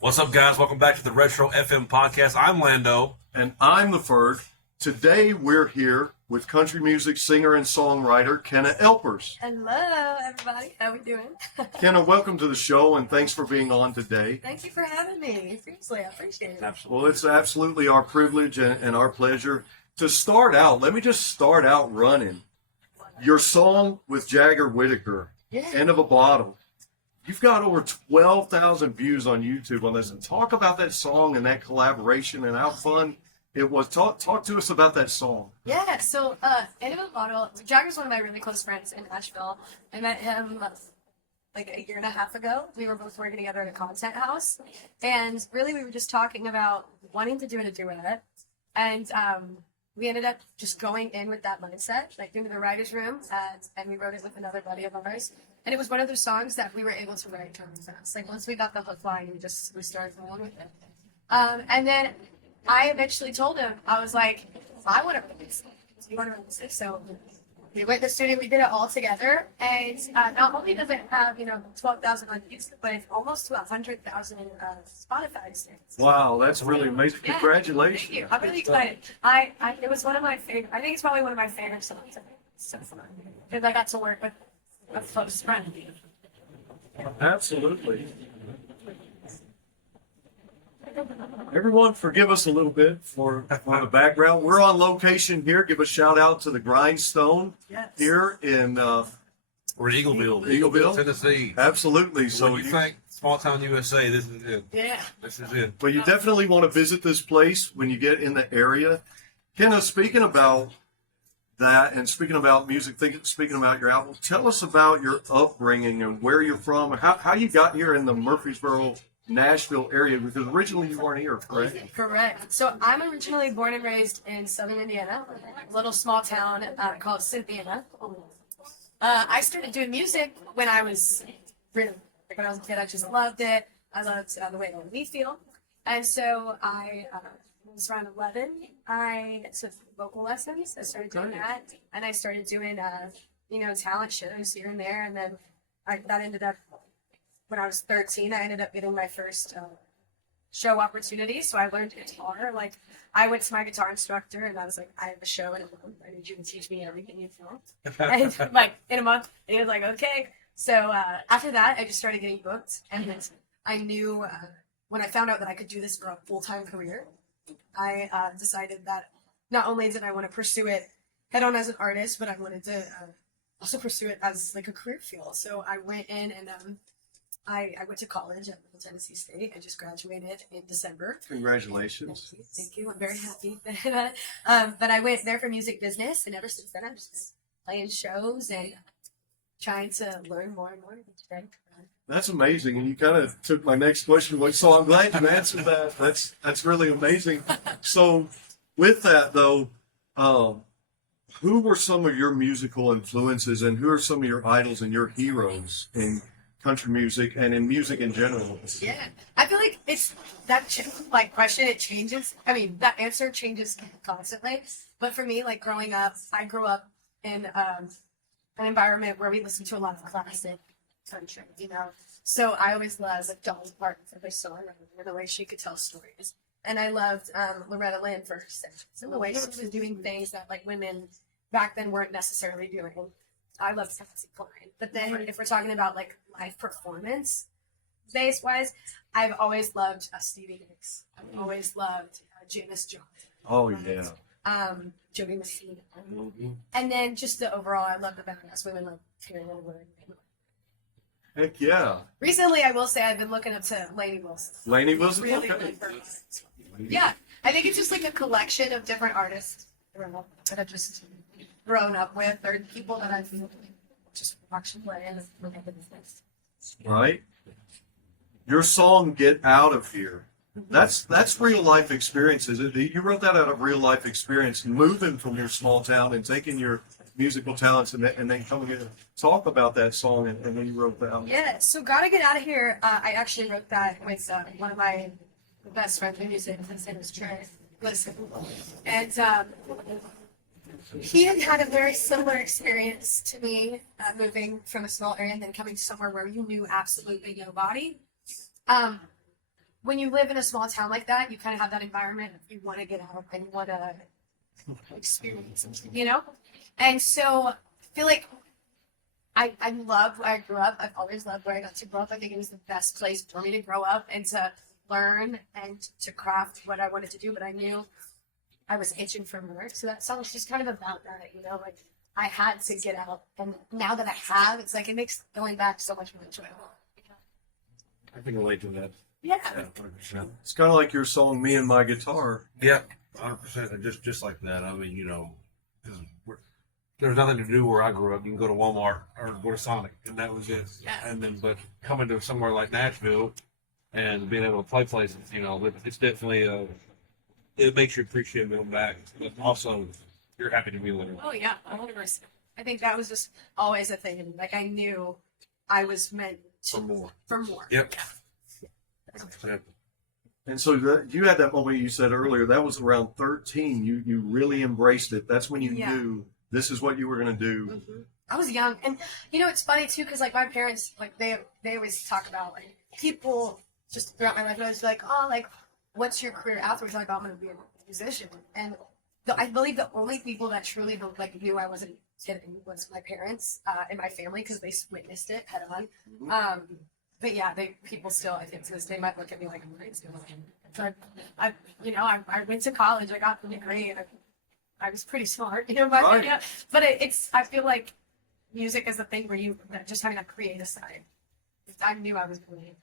What's up, guys? Welcome back to the Retro FM podcast. I'm Lando. And I'm the Ferg. Today we're here with country music singer and songwriter Kenna Elpers. Hello, everybody. How we doing? Kenna, welcome to the show and thanks for being on today. Thank you for having me. Seriously, I appreciate it. Absolutely. Well, it's absolutely our privilege and our pleasure. To start out, let me just start out running. Your song with Jagger Whittaker, Yeah. End of a Bottle. You've got over 12,000 views on YouTube on this. And talk about that song and that collaboration and how fun it was. Talk to us about that song. Yeah, so End of a Bottle, Jagger's one of my really close friends in Nashville. I met him like a year and a half ago. We were both working together at a content house. And really we were just talking about wanting to do a duet. And we ended up just going in with that mindset, like into the writer's room, and we wrote it with another buddy of ours. And it was one of those songs that we were able to write really fast. Like once we got the hook line, we started rolling with it. And then I eventually told him, I was like, I want to release it. Do you want to release it? So we went to the studio, we did it all together. And not only does it have, 12,000 on YouTube, but it's almost to 100,000 Spotify streams. Wow, that's really amazing. Yeah. Congratulations. Thank you. I'm really excited. It was one of my favorite. I think it's probably one of my favorite songs. It's so fun because I got to work with a close friend. Absolutely. Everyone, forgive us a little bit for the background. We're on location here. Give a shout out to the Grindstone Yes. here in We're in Eagleville, Eagleville? Tennessee. absolutely. So So when you think small town USA, this is it. Yeah. This is it. but you definitely want to visit this place when you get in the area. Kenna, speaking about that and speaking about music, speaking about your album, tell us about your upbringing and where you're from, how you got here in the Murfreesboro, Nashville area, because originally you weren't here, correct? Correct. So I'm originally born and raised in southern Indiana, a little small town called Cynthiana. I started doing music when I was a kid. I just loved it. I loved the way it made me feel. And so I was around 11. I took vocal lessons. I started doing that. And I started doing, talent shows here and there. And then that ended up, when I was 13, I ended up getting my first show opportunity. So I learned guitar. Like, I went to my guitar instructor and I was like, I have a show in a month. I need you to teach me everything you know. And like, in a month, and he was like, okay. So after that, I just started getting booked. And then I knew when I found out that I could do this for a full-time career, I decided that not only did I want to pursue it head on as an artist, but I wanted to also pursue it as like a career field. So I went in and I went to college at Middle Tennessee State. I just graduated in December. Congratulations. Thank you. I'm very happy. But I went there for music business, and ever since then I've just been playing shows and trying to learn more and more each day. That's amazing, and you kind of took my next question. So I'm glad you answered that. That's really amazing. So with that though, who were some of your musical influences, and who are some of your idols and your heroes in country music and in music in general? Yeah, I feel like it's that question. It changes. I mean, that answer changes constantly. But for me, like growing up, I grew up in an environment where we listened to a lot of classic country, So I always loved like Dolly Parton for her song, the way she could tell stories, and I loved Loretta Lynn for her singing, the way she was doing things that like women back then weren't necessarily doing. I love Patsy Cline. But then if we're talking about like live performance base wise, I've always loved Stevie Nicks. I've always loved Janis Joplin. Oh yeah. Jody Messina. And then just the overall, I love the badass women like Terry Woodward. Heck yeah. Recently, I will say I've been looking up to Lainey Wilson. Lainey Wilson? Really, Okay. really perfect. Yeah, I think it's just like a collection of different artists that I've just grown up with, or people that I've just watched play and looking at this. Right? Your song "Get Out of Here." That's real life experiences. You wrote that out of real life experience, moving from your small town and taking your musical talents and then coming in and talk about that song and then you wrote that. Yeah, so Gotta Get Out of Here, I actually wrote that with one of my best friends in music. His name is Trey. Listen. And he had a very similar experience to me, moving from a small area and then coming to somewhere where you knew absolutely nobody. when you live in a small town like that, you kind of have that environment. You want to get out and you want to experience something, you know? And so I feel like I love where I grew up. I've always loved where I got to grow up. I think it was the best place for me to grow up and to learn and to craft what I wanted to do. But I knew I was itching for more. So that song's just kind of about that, you know, like I had to get out. And now that I have, it's like it makes going back so much more enjoyable. I can relate to that. Yeah. Yeah, 100%. It's kind of like your song "Me and My Guitar." Yeah, 100%. And just like that. I mean, 'cause there's nothing to do where I grew up. You can go to Walmart or go to Sonic, and that was it. Yeah. And then, but coming to somewhere like Nashville and being able to play places, it's definitely it makes you appreciate going back. But also, you're happy to be there. Oh yeah, 100%. I think that was just always a thing. Like I knew I was meant For more. for more. Yep. Yeah. 100%. And so you had that moment you said earlier. That was around 13. You really embraced it. That's when you Yeah. knew this is what you were going to do. Mhm. I was young, and it's funny too, because like my parents, like they always talk about like people just throughout my life, and I was like, oh, like what's your career afterwards? Like, oh, I'm gonna be a musician, and I believe the only people that truly like knew I wasn't kidding was my parents and my family because they witnessed it head on. But yeah, people still, I think to this day, might look at me like I'm crazy. But I went to college, I got the degree, and I was pretty smart, but Right. yeah. But I feel like music is the thing where just having that creative side. I knew I was brilliant.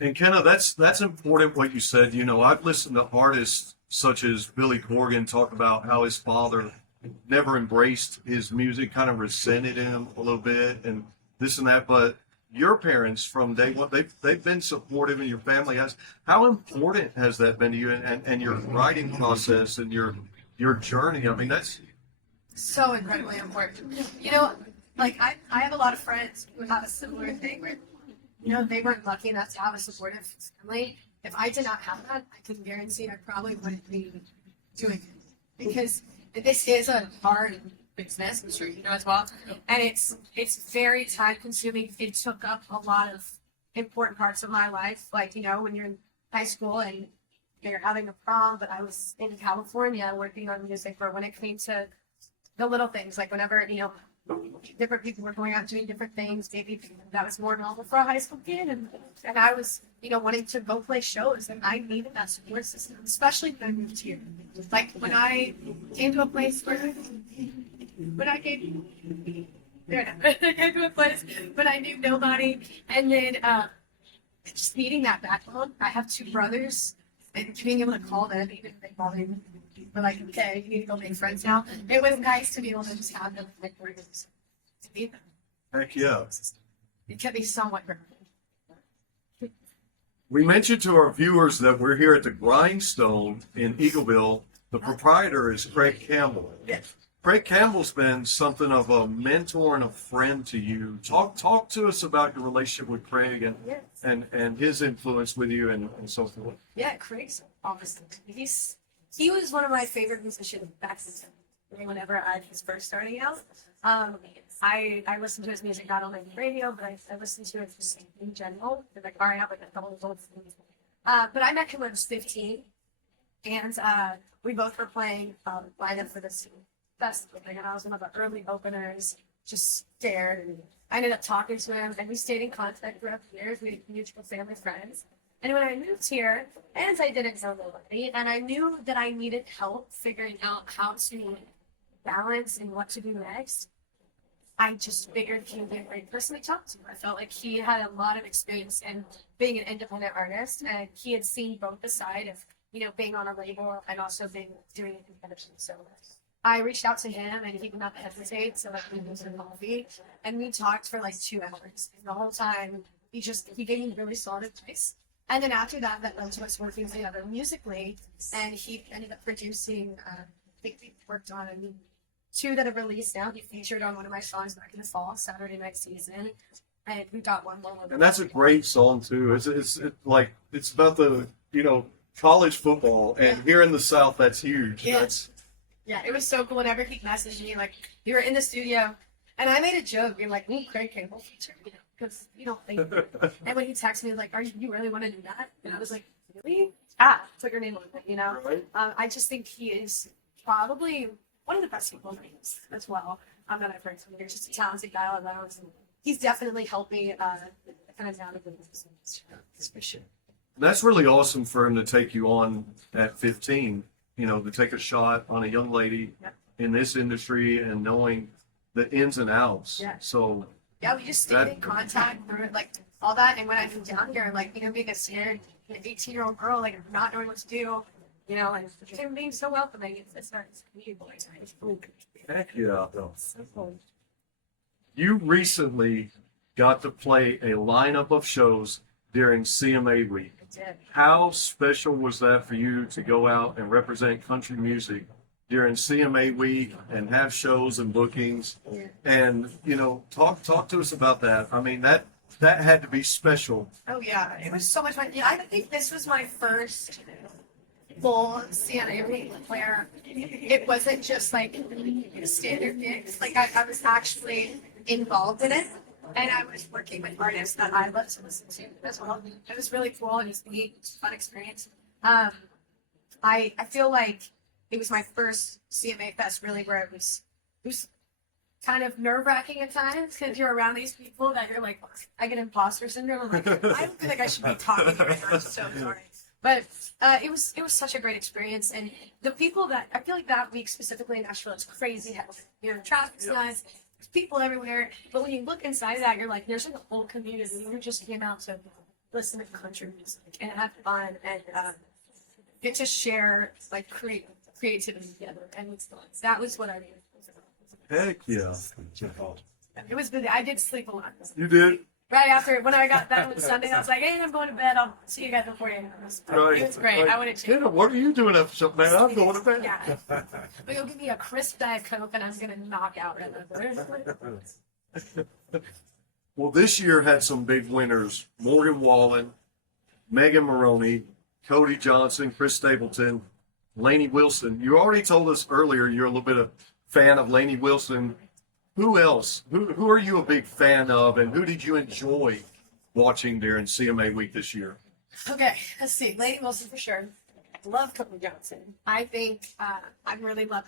And Kenna, that's important what you said. I've listened to artists such as Billy Corgan talk about how his father never embraced his music, kind of resented him a little bit and this and that. But your parents from day one, they've been supportive, and your family has. How important has that been to you and your writing process and your journey? I mean, that's So incredibly important. Like I have a lot of friends who have a similar thing where, they weren't lucky enough to have a supportive family. If I did not have that, I can guarantee I probably wouldn't be doing it, because this is a hard business, I'm sure you know as well, and it's very time consuming. It took up a lot of important parts of my life, like when you're in high school and you're having a prom. But I was in California working on music, or when it came to the little things, like whenever different people were going out doing different things, maybe that was more normal for a high school kid, and I was wanting to go play shows, and I needed that support system, especially when I moved here. Like when I came to a place where I came to a place when I knew nobody, and then just needing that backbone. I have two brothers, and being able to call them, even if they call me, we're like, okay, you need to go make friends now. It was nice to be able to just have them like words to be them. heck yeah. It kept me somewhat grounded. We mentioned to our viewers that we're here at the Grindstone in Eagleville. The proprietor is Craig Campbell. Yes. Craig Campbell's been something of a mentor and a friend to you. Talk to us about your relationship with Craig Yes. and his influence with you and so forth. Yeah, Craig's obviously. He was one of my favorite musicians back then. Whenever I was first starting out, I listened to his music not only on the radio, but I listened to it just in general. In the car, I have like a couple of old things. But I met him when I was 15, and we both were playing lineup for this festival thing, and I was one of the early openers. Just scared, and I ended up talking to him, and we stayed in contact throughout the years. We had mutual family friends. And when I moved here, and I didn't know nobody, and I knew that I needed help figuring out how to balance and what to do next, I just figured he would be a great person to talk to. I felt like he had a lot of experience in being an independent artist, and he had seen both the side of, being on a label and also doing it independently. So I reached out to him, and he did not hesitate to let me do some coffee, and we talked for like 2 hours. And the whole time, he gave me really solid advice. And then after that led to us working together musically, and he ended up producing, I think we worked on 2 that have released now. He featured on one of my songs back in the fall, Saturday Night Season, and we got one more. And that's a great song too. It's about the college football, and here in the South, that's huge. Yeah. That's Yeah, it was so cool whenever he messaged me, like, you were in the studio, and I made a joke, being like, Craig Campbell feature, because you don't think. And when he texted me, like, you really want to do that? And I was like, really? Put your name on it, you know? Right. I just think he is probably one of the best people in the games as well. I'm not a friend, he's just a talented guy all around. And he's definitely helped me kind of navigate this for sure. That's really awesome for him to take you on at 15, you know, to take a shot on a young lady Yeah. in this industry and knowing the ins and outs. Yeah. So, Yeah, we just stayed in contact through like all that. And when I moved down here, like, you know, being a scared 18-year-old girl, like not knowing what to do, you know, and him being so welcoming, it's nice. heck yeah. So cool. You recently got to play a lineup of shows during CMA week. I did. How special was that for you to go out and represent country music during CMA week and have shows and bookings? Yeah. And, you know, talk to us about that. I mean, that had to be special. Oh yeah, it was so much fun. Yeah, I think this was my first full CNA week where it wasn't just like standard gigs. Like I was actually involved in it, and I was working with artists that I love to listen to as well. It was really cool. It was neat. It was a fun experience. I feel like it was my first CMA fest really where it was kind of nerve-wracking at times because you're around these people that you're like, I get imposter syndrome. I'm like, I don't feel like I should be talking right now. I'm so sorry. But it was such a great experience, and the people that I feel like that week specifically in Nashville, it's crazy how you know traffic's nuts, there's people everywhere. But when you look inside of that, you're like, there's like a whole community who just came out to listen to country music and have fun and get to share like creativity together, and that was what I mean. Heck yeah. It was good. I did sleep a lot. You did? Right after, when I got done with Sunday, I was like, hey, I'm going to bed. I'll see you guys in 48 hours. Right. It was great. I wouldn't change Kenna, what are you doing after something, man? I'm going to bed. Yeah. But you'll give me a crisp Diet Coke and I'm going to knock out right now. Well, this year had some big winners. Morgan Wallen, Megan Maroney, Cody Johnson, Chris Stapleton, Lainey Wilson. You already told us earlier you're a little bit of fan of Lainey Wilson. Who else? Who are you a big fan of, and who did you enjoy watching during CMA week this year? Okay, let's see. Lady Wilson for sure. Love Cody Johnson. I think I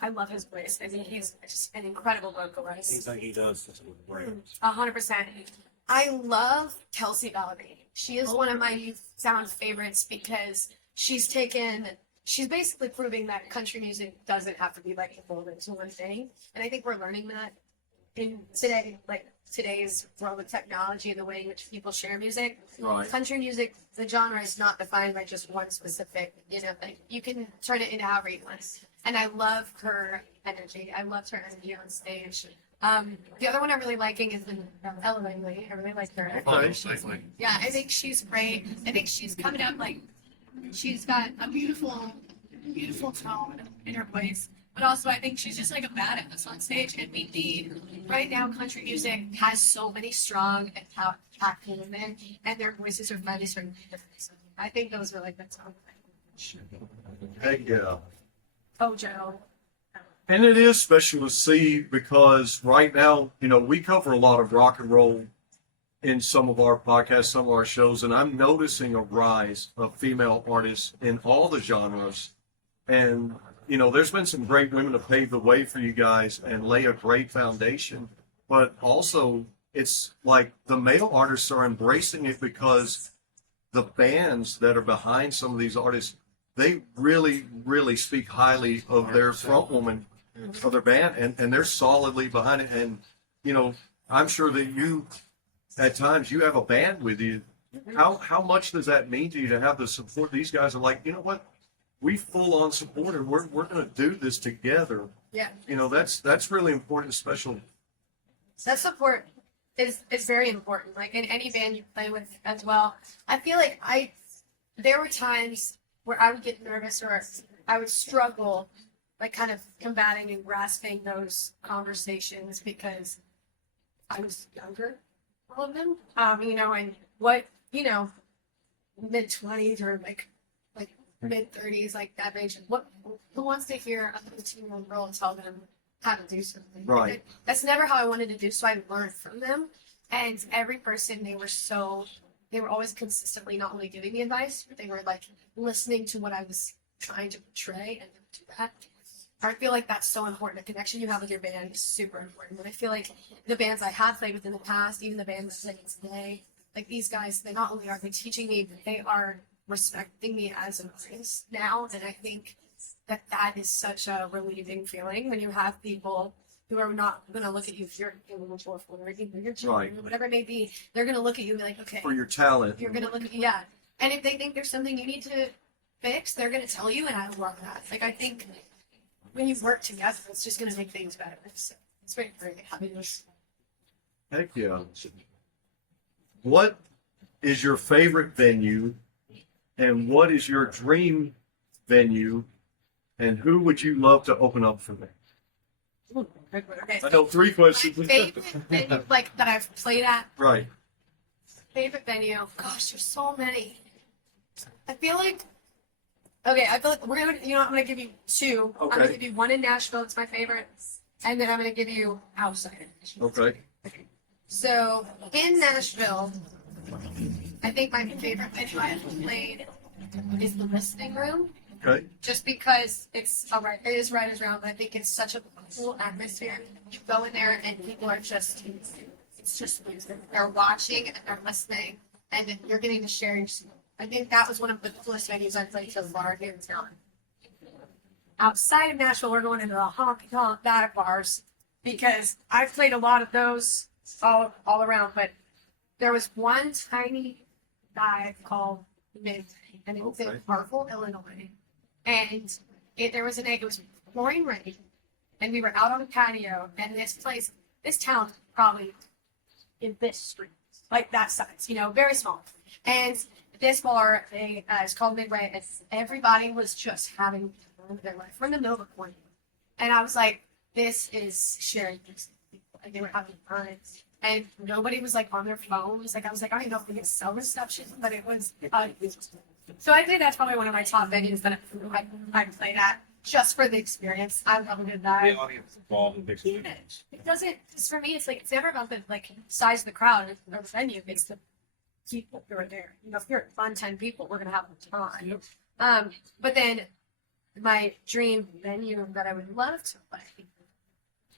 love his voice. I think he's just an incredible vocalist. Anything he does is great. 100%. I love Kelsey Balladine. She is one of my youth sound favorites because she's basically proving that country music doesn't have to be like evolved to one thing. And I think we're learning that in today's world of technology and the way in which people share music. Right. Country music, the genre is not defined by just one specific, like you can turn it into however you want. And I love her energy. I loved her energy on stage. The other one I'm really liking is Ella Langley. I really like her. Yeah, I think she's great. I think she's coming up she's got a beautiful tone in her voice. But also, I think she's just like a badass on stage. And we need, right now, country music has so many strong and impactful women, and their voices are finally starting to be different. So I think those are like the top. Heck yeah. Oh, Joe. And it is special to see because right now, we cover a lot of rock and roll in some of our podcasts, some of our shows, and I'm noticing a rise of female artists in all the genres. And there's been some great women to pave the way for you guys and lay a great foundation. But also, it's like the male artists are embracing it because the bands that are behind some of these artists, they really, really speak highly of their front woman, of their band, and they're solidly behind it. And, I'm sure that you, at times, you have a band with you. How much does that mean to you to have the support? These guys are like, you know what? We full on support and we're going to do this together. Yeah. That's really important, special. That support is very important. Like in any band you play with as well. I feel like there were times where I would get nervous or I would struggle, like kind of combating and grasping those conversations because I was younger, all of them. And what, mid-20s or like mid-30s, like that age. Who wants to hear a 15-year-old girl tell them how to do something? Right. That's never how I wanted to do, so I learned from them. And every person, they were always consistently not only giving me advice, but they were like listening to what I was trying to portray and do that. I feel like that's so important. The connection you have with your band is super important. And I feel like the bands I have played with in the past, even the bands that I play today, like these guys, they not only are they teaching me, but they are respecting me as an artist now. And I think that that is such a relieving feeling when you have people who are not going to look at you if you're individual or your children, or whatever it may be. They're going to look at you and be like, okay, For your talent. you're going to look at you, yeah. And if they think there's something you need to fix, they're going to tell you, and I love that. Like, I think when you work together, it's just going to make things better. So it's very, very happy to Heck yeah. What is your favorite venue, and what is your dream venue, and who would you love to open up for them? Okay, I know 3 questions. my favorite venue, like, that I've played at, Right. favorite venue, gosh, there's so many. I feel like, okay, I feel like we're going to, you know, I'm going to give you 2. I'm going Okay. to give you 1 in Nashville, it's my favorite, and then I'm going to give you outside of Nashville. Okay. So in Nashville, I think my favorite venue I have played is the Listening Room, Okay. just because it is Writers Round, but I think it's such a cool atmosphere. You go in there and people are just, it's just music. They're watching and they're listening, and then you're getting to share your. I think that was one of the coolest venues I've played so far here in town. Outside of Nashville, we're going into the honky tonk dive bars because I've played a lot of those all around, but there was one tiny dive called Mint, and it was in Okay. Hartford, Illinois. And there was a day, it was pouring rain, and we were out on a patio, and this town probably in this street, like that size, you know, very small. And this bar, it's called Midway, and everybody was just having the time of their life. We're in the middle of a corner. And I was like, this is sharing this. Like, they were having fun. And nobody was like on their phones. Like, I was like, I don't even know if we could cell reception, but it was. So I think that's probably one of my top venues that I played at just for the experience. I love a good The dive. audience involved in big It doesn't, because for me, it's like, it's never about the like size of the crowd or the venue. It's the people who are there. You know, if you're at fun 10 people, we're going to have a ton. But then my dream venue that I would love to play,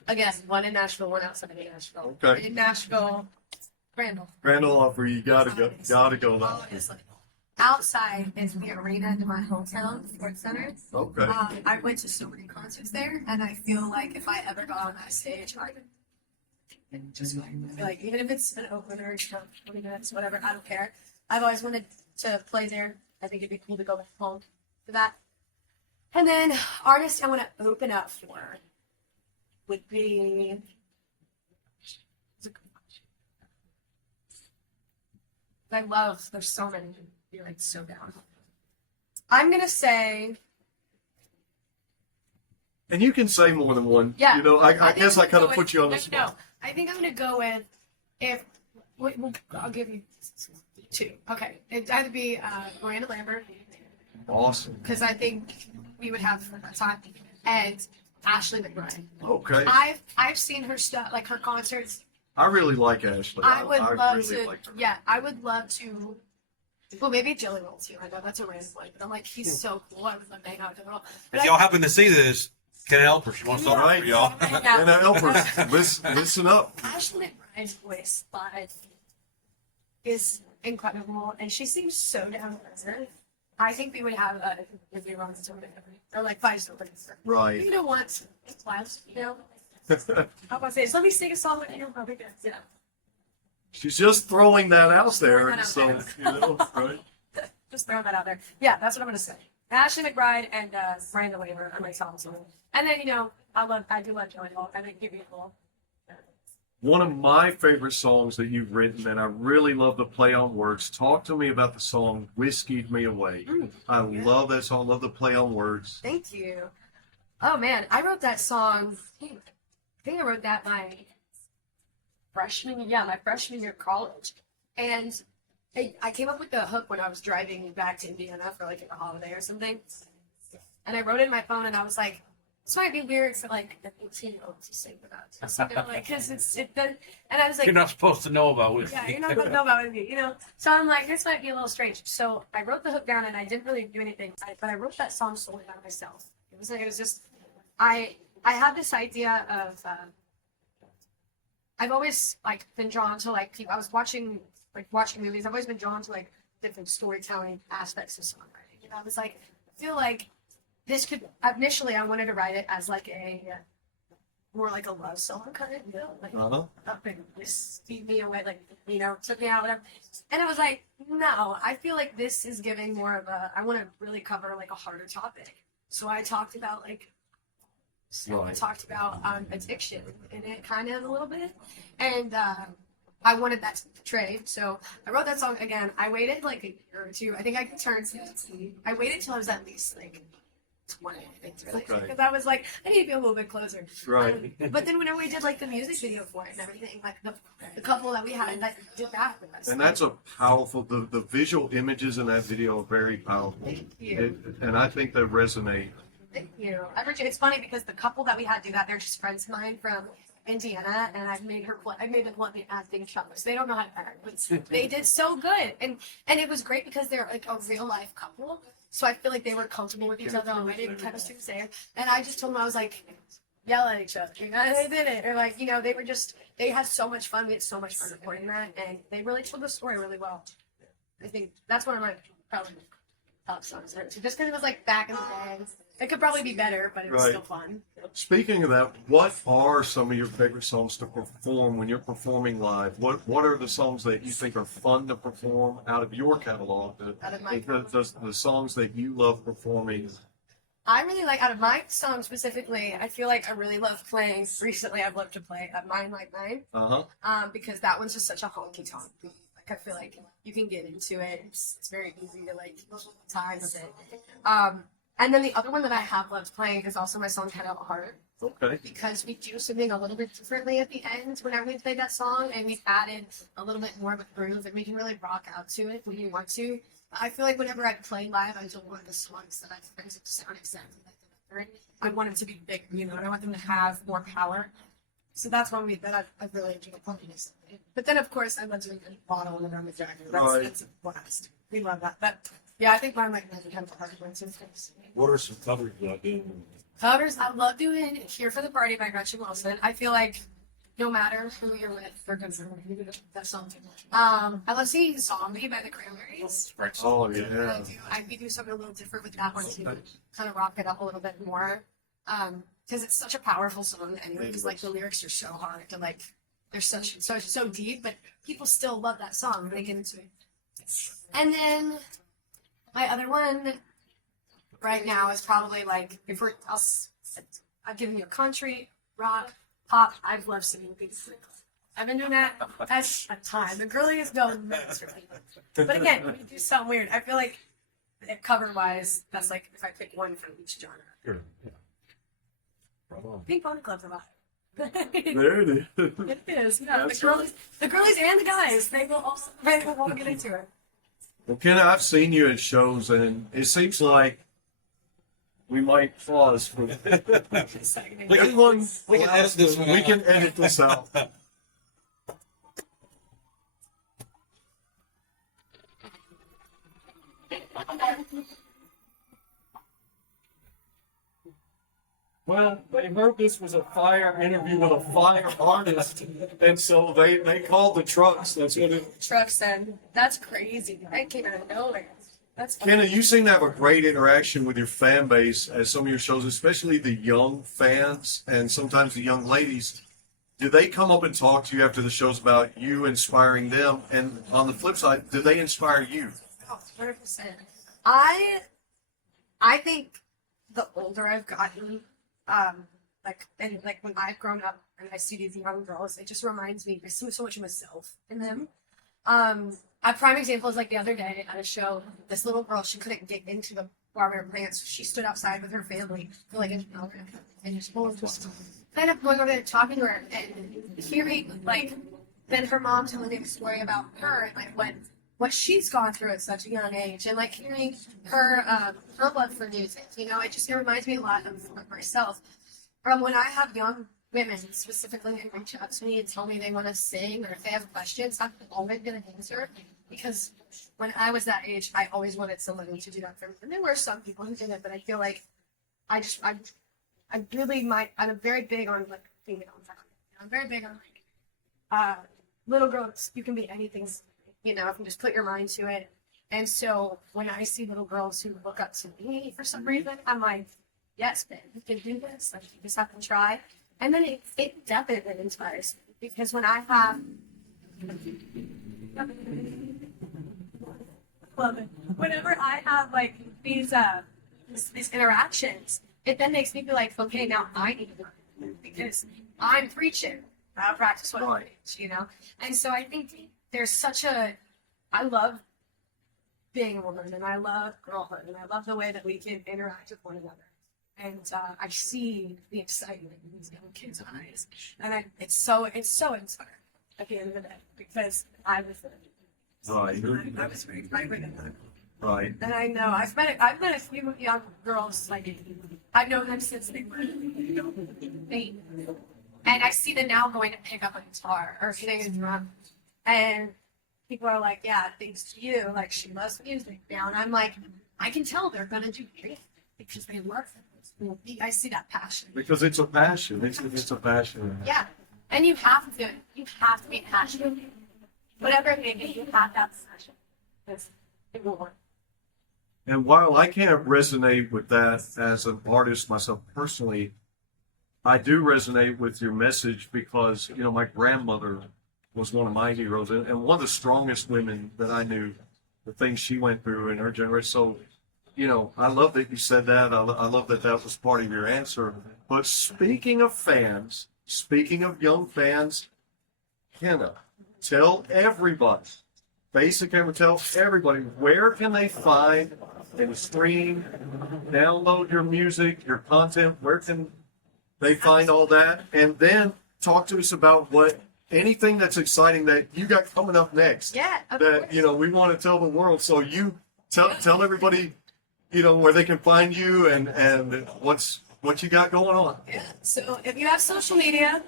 again, 1 in Nashville, 1 outside of Nashville. Okay. In Nashville, Randall. Grand Ole Opry, you gotta go now. Obviously. Outside is the arena in my hometown, Sports Center. Okay. I went to so many concerts there, and I feel like if I ever got on that stage, I would just like, even if it's an opener, 20 minutes, whatever, I don't care. I've always wanted to play there. I think it'd be cool to go back home for that. And then artists I want to open up for would be. I love. There's so many. You're like so down. I'm gonna say. And you can say more than one. Yeah. You know, I think guess I'm I kind gonna of go put with- you on the no, spot. No, I think I'm gonna go with I'll give you 2. Okay, it'd either be Miranda Lambert, Awesome. because I think we would have a time, and Ashley McBride. Okay. I've seen her stuff, like her concerts. I really like Ashley. I would love really to. like her. Yeah, I would love to. Well, maybe Jelly Roll too. I know that's a random one, but I'm like, he's so cool. I would love to hang out with Jelly Roll. But If y'all happen to see this, Kenna Elpers, she wants to talk Right. for y'all. And Elpers, listen up. Ashley McBride's voice live is incredible, and she seems so down to earth. I think we would have a if we run or like 5 celebrities. Right. You know what? It's class, you know. How about this? Let me sing a song with you. Probably good. Yeah. She's just throwing that out there. Throwing that out So, there. you know, right? Just throwing that out there. Yeah, that's what I'm gonna say. Ashley McBride and Miranda Lambert are my songs. And then, you know, I do love Joey Hall. I think he'd be cool. One of my favorite songs that you've written, and I really love the play on words. Talk to me about the song "Whiskeyed Me Away." I love that song. Love the play on words. Thank you. Oh man, I wrote that song. I think I wrote that my freshman year of college. And I came up with the hook when I was driving back to Indiana for like a holiday or something. And I wrote it in my phone, and I was like, this might be weird for like an 18-year-old to sing about this, you know, like because and I was like, You're not supposed to know about whiskey. yeah, you're not gonna know about it, you know. So I'm like, this might be a little strange. So I wrote the hook down, and I didn't really do anything, but I wrote that song solely by myself. It was just, I had this idea of, I've always like been drawn to like people. I was watching movies. I've always been drawn to like different storytelling aspects of songwriting. And I was like, I feel like this could initially I wanted to write it as like a more like a love song kind of, you know, like up and this beat me away, like, you know, took me out, whatever. And I was like, no, I feel like this is giving more of a, I want to really cover like a harder topic. So I talked about like, I talked about addiction in it kind of a little bit. And I wanted that to be portrayed. So I wrote that song again. I waited like a year or two. I think I could turn 16. I waited till I was at least like 20, I think, to release it, because I was like, I need to be a little bit closer. Right. But then whenever we did like the music video for it and everything, like the couple that we had that did that with us. And that's a powerful, the visual images in that video are very powerful. Thank you. And I think they resonate. Thank you. It's funny because the couple that we had do that, they're just friends of mine from Indiana, and I made them let me acting shows. They don't know how to act, but they did so good, and it was great because they're like a real life couple. So I feel like they were comfortable with each other already, and chemistry was there. And I just told them, I was like, yell at each other, you know, and they did it. Or like, you know, they had so much fun. We had so much fun recording that, and they really told the story really well. I think that's one of my probably top songs. Just because it was like back in the day. It could probably be better, but it was still fun. Speaking of that, what are some of your favorite songs to perform when you're performing live? What are the songs that you think are fun to perform out of your catalog? Out of my catalog. The songs that you love performing. I really like, out of my songs specifically, I feel like I really love playing, recently I've loved to play Mine Like Mine. Because that one's just such a honky tonk beat. Like, I feel like you can get into it. It's very easy to like time with it. And then the other one that I have loved playing is also my song Head Out Heart. Okay. Because we do something a little bit differently at the end whenever we play that song, and we've added a little bit more of a groove, and we can really rock out to it when you want to. I feel like whenever I play live, I don't want the songs that I've played to sound exactly like the record. I want them to be big, you know, and I want them to have more power. So that's one I've really enjoyed playing. But then, of course, I love doing the bottle and around the jacket. That's a blast. We love that. But yeah, I think mine might be kind of a hard one too. What are some covers you like doing? Covers, I love doing Here for the Party by Gretchen Wilson. I feel like no matter who you're with, they're good for that song too. I love singing Zombie by the Cranberries. Oh, yeah. We do something a little different with that one too. Kind of rock it up a little bit more. Because it's such a powerful song anyway, because like the lyrics are so hard to like, they're so deep, but people still love that song. They get into it. And then my other one right now is probably like, I've given you a country, rock, pop. I've loved singing things. I've been doing that as a time. The girliest going nuts for me. But again, we do something weird. I feel like cover wise, that's like if I pick one from each genre. Sure. Yeah. Bravo. Ping Pong Club's about it. There it is. It is. Yeah, the girlies and the guys, they will all get into it. Well, Kenna, I've seen you at shows, and it seems like we might pause for everyone. We can edit this one We out. can edit this out. Well, they heard this was a fire interview with a fire artist, and so they called the trucks. That's what it. Trucks then. That's crazy. That came out of nowhere. That's funny. Kenna, you seem to have a great interaction with your fan base at some of your shows, especially the young fans and sometimes the young ladies. Do they come up and talk to you after the shows about you inspiring them? And on the flip side, do they inspire you? Oh, 100%. I think the older I've gotten, like when I've grown up and I see these young girls, it just reminds me, I see so much of myself in them. A prime example is like the other day at a show, this little girl, she couldn't get into the bar we were playing, so she stood outside with her family for like an hour and just kind of going over there talking to her and hearing like then her mom telling me a story about her and like what she's gone through at such a young age, and like hearing her her love for music. You know, it reminds me a lot of myself. When I have young women specifically who reach out to me and tell me they want to sing or if they have questions, I'm always going to answer, because when I was that age, I always wanted somebody to do that for me. And there were some people who did it, but I feel like I'm very big on like female empowerment. I'm very big on like little girls. You can be anything, you know, if you just put your mind to it. And so when I see little girls who look up to me for some reason, I'm like, yes, babe, you can do this. Like, you just have to try. And then it definitely inspires me, because when I have love it. Whenever I have like these interactions, it then makes me feel like, okay, now I need to learn, because I'm preaching. I practice what I preach, you know? And so I think there's I love being a woman, and I love girlhood, and I love the way that we can interact with one another. And I see the excitement in these young kids' eyes, and it's so inspiring at the end of the day, because I was there. Right. I was very vibrant in that. Right. And I know I've met a few young girls, like I've known them since they were 8, and I see them now going to pick up a guitar or hitting a drum, and people are like, "Yeah, thanks to you, like she loves music now." And I'm like, I can tell they're gonna do great because they love it. I see that passion. Because it's a passion. It's a passion. Yeah, and you have to be passionate. Whatever it may be, you have that passion. Because it will work. And while I can't resonate with that as an artist myself personally, I do resonate with your message, because, you know, my grandmother was one of my heroes, and one of the strongest women that I knew, the things she went through in her generation. So, you know, I love that you said that. I love that that was part of your answer. But speaking of fans, speaking of young fans, Kenna, tell everybody, basic camera, tell everybody, where can they find and stream, download your music, your content? Where can they find all that? And then talk to us about anything that's exciting that you got coming up next. Yeah, of That, course. you know, we want to tell the world. So you tell everybody, you know, where they can find you and what you got going on. Yeah. So if you have social media,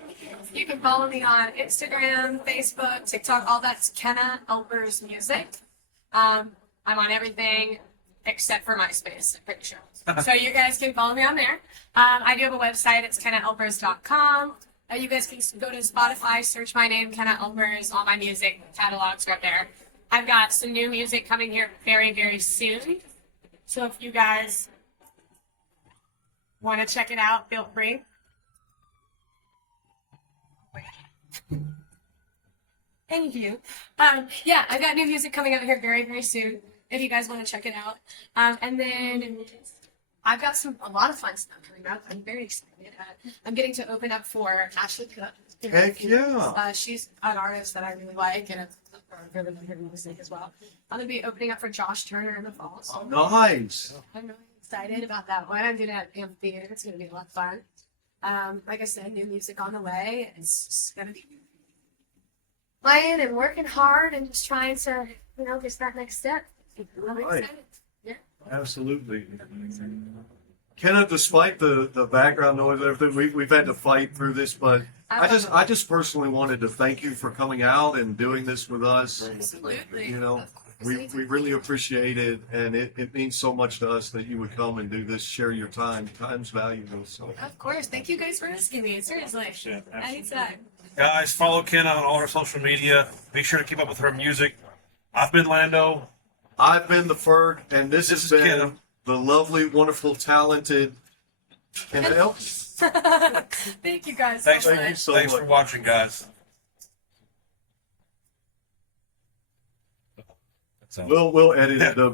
you can follow me on Instagram, Facebook, TikTok, all that's Kenna Elpers Music. I'm on everything except for MySpace, I'm pretty sure. So you guys can follow me on there. I do have a website, it's kennaelpers.com. You guys can go to Spotify, search my name, Kenna Elpers, all my music catalogs right there. I've got some new music coming here very, very soon. So if you guys want to check it out, feel free. Thank you. Yeah, I've got new music coming out here very, very soon, if you guys want to check it out. And then I've got a lot of fun stuff coming up. I'm very excited. I'm getting to open up for Ashley Cook. Heck yeah. She's an artist that I really like, and I've really heard her music as well. I'm going to be opening up for Josh Turner in the fall. So Nice. I'm really excited about that one. I'm doing it at Amphitheater. It's going to be a lot of fun. Like I said, new music on the way. It's just going to be playing and working hard and just trying to, you know, get that next step. I'm Right. excited. Yeah. Absolutely. Kenna, despite the background noise and everything, we've had to fight through this, but I just personally wanted to thank you for coming out and doing this with us. Absolutely. You know, Of course. we really appreciate it, and it means so much to us that you would come and do this, share your time. Time's valuable. So Of course. Thank you guys for asking me. Seriously. Yeah, absolutely. Anytime. Guys, follow Kenna on all her social media. Be sure to keep up with her music. I've been Lando. I've been the Ferg, and this has is been Kenna. the lovely, wonderful, talented Kenna Elpers. Thank you guys. Thanks, so Thank much. you so Thanks much. for watching, guys. We'll edit the